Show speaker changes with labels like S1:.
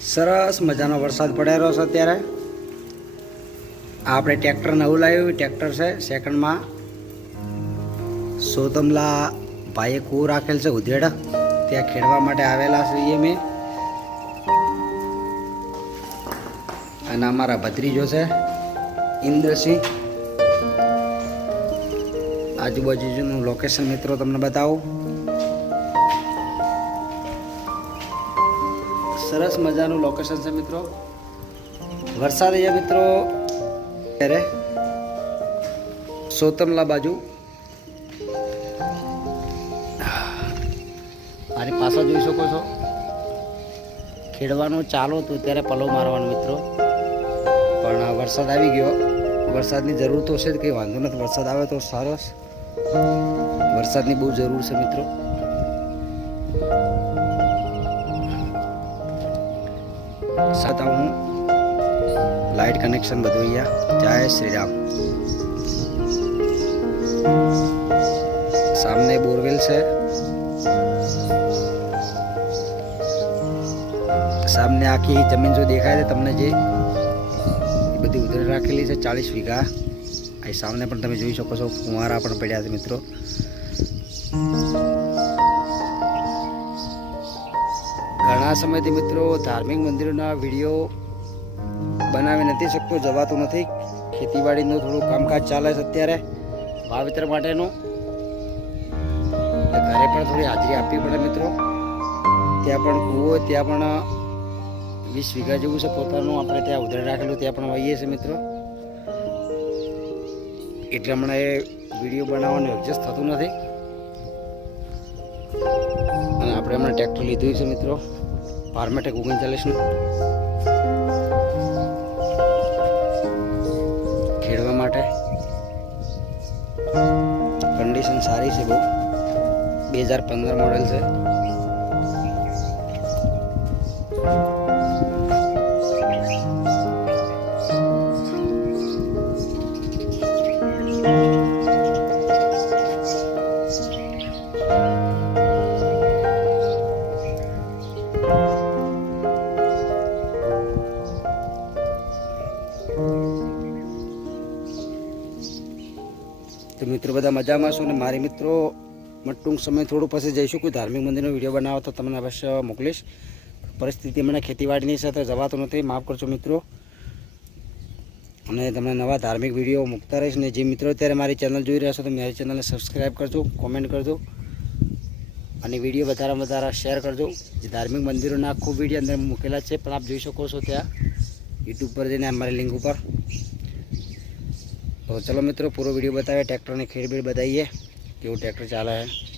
S1: સરસ મજાનો વરસાદ પડેલો છે અત્યારે. આપણે ટ્રેક્ટર નવું લાવ્યું, ટ્રેક્ટર છે, સેકન્ડમાં. સોતમલા ભાઈએ કૂ રાખેલ છે ઉધેડ. ત્યાં ખેડવા માટે આવેલા છે એ. મેં અને અમારા ભત્રીજો છે, ઇન્દ્રસિંહ. આજુબાજુનું લોકેશન મિત્રો તમને બતાવું. સરસ મજાનું લોકેશન છે મિત્રો. વરસાદ અહીંયા મિત્રો ત્યારે સોતમલા બાજુ. મારી પાછળ જોઈ શકો છો. ખેડવાનું ચાલુ હતું, ત્યારે પલો મારવાનો મિત્રો. પણ વરસાદ આવી ગયો. વરસાદની જરૂર તો છે જ, કંઈ વાંધો નથી. વરસાદ આવે તો સરસ. વરસાદની બહુ જરૂર છે મિત્રો. હું લાઇટ કનેક્શન બધું અહીંયા જય શ્રી સામને બોરવેલ છે સામને આખી જમીન જો દેખાય છે તમને જે બધી ઉધર રાખેલી છે ચાલીસ વીઘા અહીં સામને પણ તમે જોઈ શકો છો ફુવારા પણ પડ્યા છે મિત્રો ઘણા સમયથી મિત્રો ધાર્મિક મંદિરોના વીડિયો બનાવી નથી શકતો, જવાતું નથી. ખેતીવાડીનું થોડું કામકાજ ચાલે છે અત્યારે, વાવેતર માટેનું. ઘરે પણ થોડી હાજરી આપવી પડે મિત્રો. ત્યાં પણ કૂવો ત્યાં પણ વીસ વીઘા જેવું છે પોતાનું. આપણે ત્યાં ઉધરી રાખેલું, ત્યાં પણ વહીએ છીએ મિત્રો. એટલે હમણાં એ વીડિયો બનાવવાનું એડજસ્ટ થતું નથી. અને આપણે હમણાં ટ્રેક્ટર લીધું છે મિત્રો. પારમેટેક ઓગણચાલીસનું ખેડવા માટે કન્ડિશન સારી છે બહુ. બે હજાર પંદર મોડેલ છે. તો મિત્રો, બધા મજામાં છો? અને મારી મિત્રો ટૂંક સમય થોડું પછી જઈશું. કોઈ ધાર્મિક મંદિરનો વીડિયો બનાવો તો તમને અવશ્ય મોકલીશ. પરિસ્થિતિ હમણાં ખેતીવાડીની સાથે જવાતું નથી. માફ કરજો મિત્રો. અને તમને નવા ધાર્મિક વીડિયો મૂકતા રહીશ. ને જે મિત્રો અત્યારે મારી ચેનલ જોઈ રહ્યા છો, તો મારી ચેનલને સબસ્ક્રાઈબ કરજો કોમેન્ટ કરજો. અને વીડિયો વધારેમાં વધારે શેર કરજો. જે ધાર્મિક મંદિરોના આખું વીડિયો અંદર મૂકેલા છે, પણ આપ જોઈ શકો છો ત્યાં. યુટ્યુબ પર જઈને અમારી લિંક ઉપર. તો ચલો મિત્રો પૂરો વીડિયો બતાવીએ ટ્રેક્ટરની ખેડ બેડ બતાવીએ. કેવું ટ્રેક્ટર ચાલે છે.